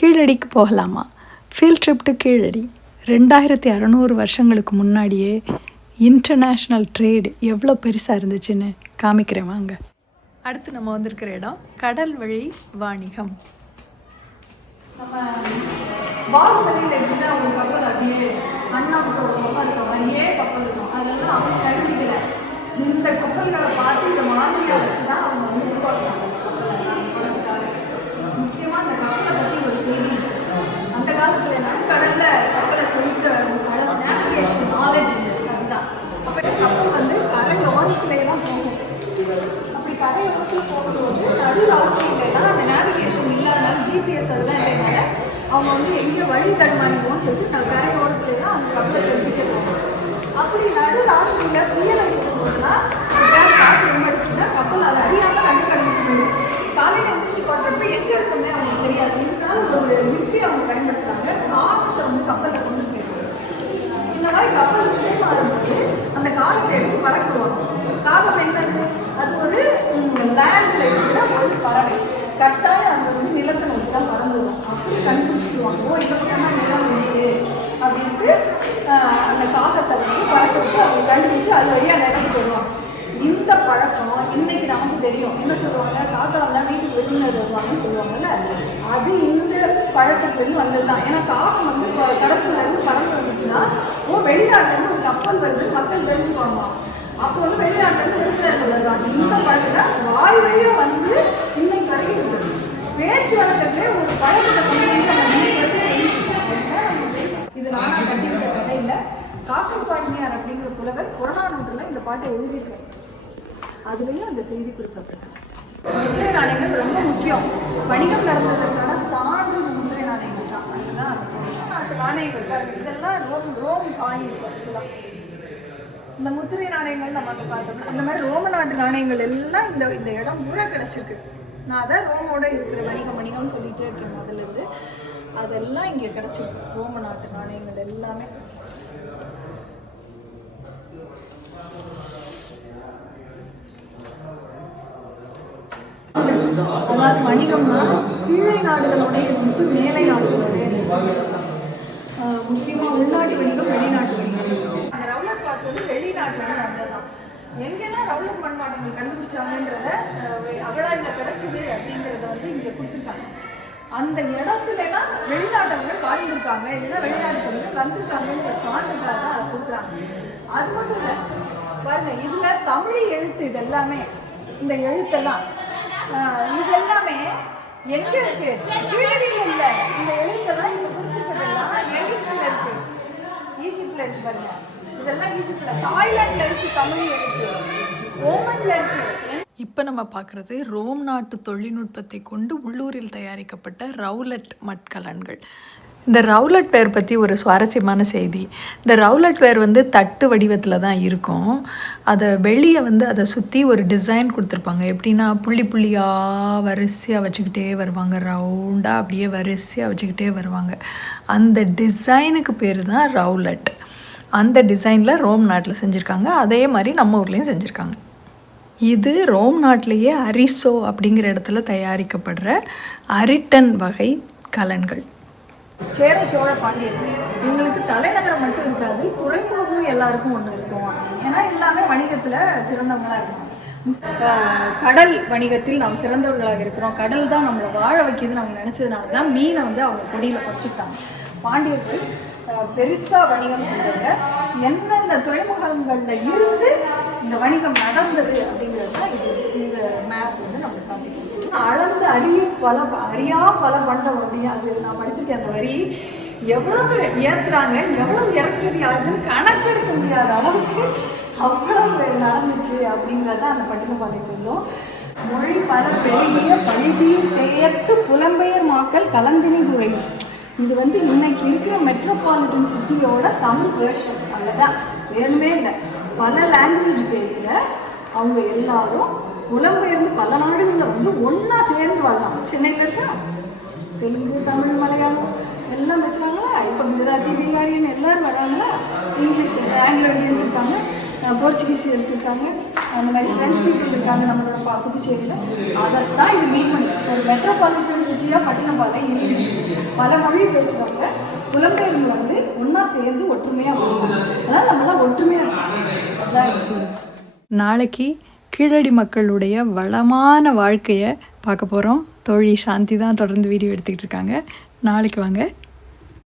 கீழடிக்கு போகலாமா? Field trip to Keezhadi. ரெண்டாயிரத்தி அறநூறு வருஷங்களுக்கு முன்னாடியே இன்டர்நேஷ்னல் ட்ரேடு எவ்வளோ பெருசாக இருந்துச்சுன்னு காமிக்கிறேன் வாங்க. அடுத்து நம்ம வந்திருக்கிற இடம் கடல் வழி வாணிகம். நம்ம பாகுபலியில் எப்படின்னா ஒரு கப்பல் அப்படியே அண்ணாமத்தோட கப்பல் இருக்கிற மாதிரியே கப்பல் இருக்கும். அதெல்லாம் அவங்க கண்டுபிடிக்கல இந்த கப்பல்களை பார்த்து இந்த மாதிரியை வச்சு தான் அவங்க வந்து உருவாக்குறாங்க முக்கியமாக இந்த கப்பலை பற்றி ஒரு செய்தி இருக்கு. அந்த காலத்தில் நடுக்கடல்ல கப்பலை செலுத்த அளவு நேவிகேஷன் நாலேஜ் அதுதான் அப்போ கப்பல் வந்து கரை ஓரத்துலேயே தான் போகும் அப்படி கரை ஓரத்தில் போகும்போது நடு ராத்திரிலாம் அந்த நேவிகேஷன் இல்லாதனால ஜிபிஎஸ் அதெல்லாம் இல்லைனால அவங்க வந்து எங்கே வழி தடுமாறிடுவோம்னு சொல்லிட்டு நான் கரை போய் தான் அந்த கப்பலை செலுத்திட்டு அப்படி நடு ராத்திரியில் புயல் அடிக்கும் போதுலாம் காற்று ரொம்ப அடிச்சுன்னா கப்பல் அதை அறியாமல் நடு கடலுக்கு காலையில் எந்திரிச்சு பார்க்குறப்ப எங்கே இருக்கோமே அவங்களுக்கு தெரியாது. இதனால ஒரு யுக்தி அவங்க பயன்படுத்துறாங்க. காற்றை வந்து கப்பலில் கொண்டு போயிருக்காங்க இந்த மாதிரி கப்பல் திசை மாறும்போது அந்த காலத்தை எடுத்து பறக்குவாங்க. காகம் என்ன அது ஒரு லேண்டில் இருக்கிற ஒரு பறவை கட்டாயம் அந்த வந்து நிலத்தை நோக்கி தான் பறந்துடும் அப்படி கண்டுபிடிச்சிக்குவாங்க ஓ இந்த பக்கம் தான் நிலம் இருக்குது அப்படின்ட்டு ஆஹ், அந்த காகத்தை வந்து பறக்க விட்டு அவங்க கண்டுபிடிச்சு அது வழியாக அந்த இடத்துக்கு இந்த பழக்கம் இன்னைக்கு நமக்கு தெரியும். என்ன சொல்லுவாங்க? காக்கா வந்தால் வீட்டுக்கு விருந்தினர் வருவாங்கன்னு சொல்லுவாங்கல்ல? அது இந்த பழக்கத்துலேருந்து வந்தது தான் ஏன்னா காகம் வந்து இப்போ கடற்கரையில பறந்து வந்துச்சுன்னா ஓ வெளிநாட்டுலேருந்து ஒரு கப்பல் வருது மக்கள் தெரிஞ்சுக்குவாங்க அப்போ வந்து வெளிநாட்டுலேருந்து விருந்தினர் வருவாங்க. இந்த பழக்கம் வாய் வழியாக வந்து இன்னைக்கு வரைக்கும் இருக்குது பேச்சு வழக்கத்திலே ஒரு பழக்கத்தை கொண்டு வந்து நம்ம இது நானாக கட்டிவிட்ட கதை இல்லை காக்கை புலவர் புறநானூற்றில் இந்த பாட்டை எழுதியிருக்காரு. அதுலேயும் அந்த செய்தி குறிப்பிட்டிருக்கு முத்திரை நாணயங்கள் ரொம்ப முக்கியம். வணிகம் நடந்ததற்கான சான்று இந்த முத்திரை நாணயங்கள் தான். அதுதான் நாட்டு நாணயங்கள் இதெல்லாம் ரோம் ரோம் காயின்ஸ் ஆக்சுவலாக இந்த முத்திரை நாணயங்கள் நம்ம அங்கே பார்த்தோம்னா அந்த மாதிரி ரோம நாட்டு நாணயங்கள் எல்லாம் இந்த இந்த இடம் பூரா கிடச்சிருக்கு. நான் அதான் ரோமோட இருக்கிற வணிகம் வணிகம்னு சொல்லிட்டே இருக்கேன் முதல்லேருந்து அதெல்லாம் இங்கே கிடச்சிருக்கு. ரோம நாட்டு நாணயங்கள் எல்லாமே. அதாவது வணிகம்னா கீழே நாடுகளோடய இருந்துச்சு மேலை நாடுகளோடய இருந்துச்சு ஆஹ் முக்கியமா உள்நாட்டு வணிகம் வெளிநாட்டு வணிகம். அந்த ரவுலர் காசு வந்து வெளிநாட்டுல இருந்து வந்ததுதான். எங்கன்னா ரவுலட் மண்பாண்டங்கள் கண்டுபிடிச்சாங்கன்றத அவளா அகழாய்வில் கிடைச்சது அப்படிங்கிறத வந்து இங்க கொடுத்துருக்காங்க. அந்த இடத்துலலாம் வெளிநாட்டவங்க வாழ்ந்துருக்காங்க இல்லைன்னா வெளிநாட்டுக்கு வந்திருக்காங்கன்ற சான்றுக்காக தான் அதை கொடுக்குறாங்க. அது மட்டும் இல்லை பாருங்க இதுல தமிழ் எழுத்து இது எல்லாமே இந்த எழுத்தெல்லாம் இது எல்லாமே எங்க இருக்கு? கீழடியில் இல்ல. இந்த எழுத்தெல்லாம் இங்க கொடுத்துருக்கிறதெல்லாம் எகிப்துல இருக்கு. ஈஜிப்ட்ல இருக்கு பாருங்க. இதெல்லாம் ஈஜிப்ட்ல தாய்லாந்துல இருக்கு தமிழ் எழுத்து. ஓமன்ல இருக்கு. இப்போ நம்ம பார்க்குறது ரோம் நாட்டு தொழில்நுட்பத்தை கொண்டு உள்ளூரில் தயாரிக்கப்பட்ட ரவுலட் மட்கலன்கள். இந்த ரவுலட் வேர் பற்றி ஒரு சுவாரஸ்யமான செய்தி. இந்த ரவுலட் வேர் வந்து தட்டு வடிவத்தில் தான் இருக்கும். அதை வெளியே வந்து அதை சுற்றி ஒரு டிசைன் கொடுத்துருப்பாங்க. எப்படின்னா புள்ளி புள்ளியாக வரிசையாக வச்சுக்கிட்டே வருவாங்க. ரவுண்டாக அப்படியே வரிசையாக வச்சுக்கிட்டே வருவாங்க. அந்த டிசைனுக்கு பேர் தான் ரவுலட். அந்த டிசைனில் ரோம் நாட்டில் செஞ்சுருக்காங்க. அதே மாதிரி நம்ம ஊர்லேயும் செஞ்சுருக்காங்க. இது ரோம் நாட்டிலேயே அரிசோ அப்படிங்கிற இடத்துல தயாரிக்கப்படுற அரிட்டன் வகை கலன்கள். சேர சோழ பாண்டியர்கள். இவங்களுக்கு தலைநகரம் மட்டும் இருக்காது துறைமுகமும் எல்லாருக்கும் ஒன்று இருக்கும். ஏன்னா எல்லாமே வணிகத்தில் சிறந்தவங்களாக இருக்கும் கடல் வணிகத்தில் நாம் சிறந்தவர்களாக இருக்கிறோம். கடல் தான் நம்மளை வாழ வைக்கிதுன்னு அவங்க நினச்சதுனால தான் மீனை வந்து அவங்க கொடியில் குறைச்சிட்டாங்க பாண்டியர்கள் பெருசாக வணிகம் செஞ்சவங்க எந்தெந்த துறைமுகங்களில் இருந்து இந்த வணிகம் நடந்தது அப்படிங்கிறது தான் இது. இந்த மேப் வந்து நம்மளுக்கு காமிக்கும். அளந்து அறிய பல அறியா பல பண்டம் அப்படின்னு அது நான் படிச்சிருக்கேன் அந்த வரி. எவ்வளவு ஏத்துறாங்க எவ்வளவு இறக்குமதி ஆகுதுன்னு கணக்கெடுக்க முடியாத அளவுக்கு அவ்வளவு நடந்துச்சு அப்படிங்கிறத அந்த பட்டினப்பாதை சொல்லும். மொழி பல பெரிய பழுதீர் தேர்த்து புலம்பெயர் மாக்கள் கலந்தினி துறை இது வந்து இன்னைக்கு இருக்கிற மெட்ரோபாலிட்டன் சிட்டியோட தமிழ் வேர்ஷன் அவ்வளோதான் வேணுமே இல்லை. பல லாங்குவேஜ் பேசுகிற அவங்க எல்லாரும் புலம்பெயர்ந்து பல நாடுகளில் வந்து ஒன்றா சேர்ந்து வாழலாம் சென்னையில் இருக்கா? தெலுங்கு தமிழ் மலையாளம் எல்லாம் பேசுகிறாங்களா இப்போ குஜராத்தி பீகாரின்னு எல்லாரும் வராங்களா? இங்கிலீஷ் ஆங்கிலோ இண்டியன்ஸ் இருக்காங்க. போர்ச்சுகீசியர்ஸ் இருக்காங்க. அந்த மாதிரி ஃப்ரெஞ்ச் பீப்புள் இருக்காங்க நம்மளோட பா புதுச்சேரியில். அதைத்தான் இது மீன் பண்ணி. ஒரு மெட்ரோபாலிட்டன் சிட்டியாக பட்டினப்பாலை இருக்குது பல மொழி பேசுகிறவங்க புலம்பெயர்ந்து வந்து ஒன்றா சேர்ந்து ஒற்றுமையாக அதனால் நம்மளாம் ஒற்றுமையாக இருக்கணும். நாளைக்கு கீழடி மக்களுடைய வளமான வாழ்க்கையை பார்க்க போகிறோம் தோழி சாந்தி தான் தொடர்ந்து வீடியோ எடுத்துக்கிட்டு இருக்காங்க. நாளைக்கு வாங்க.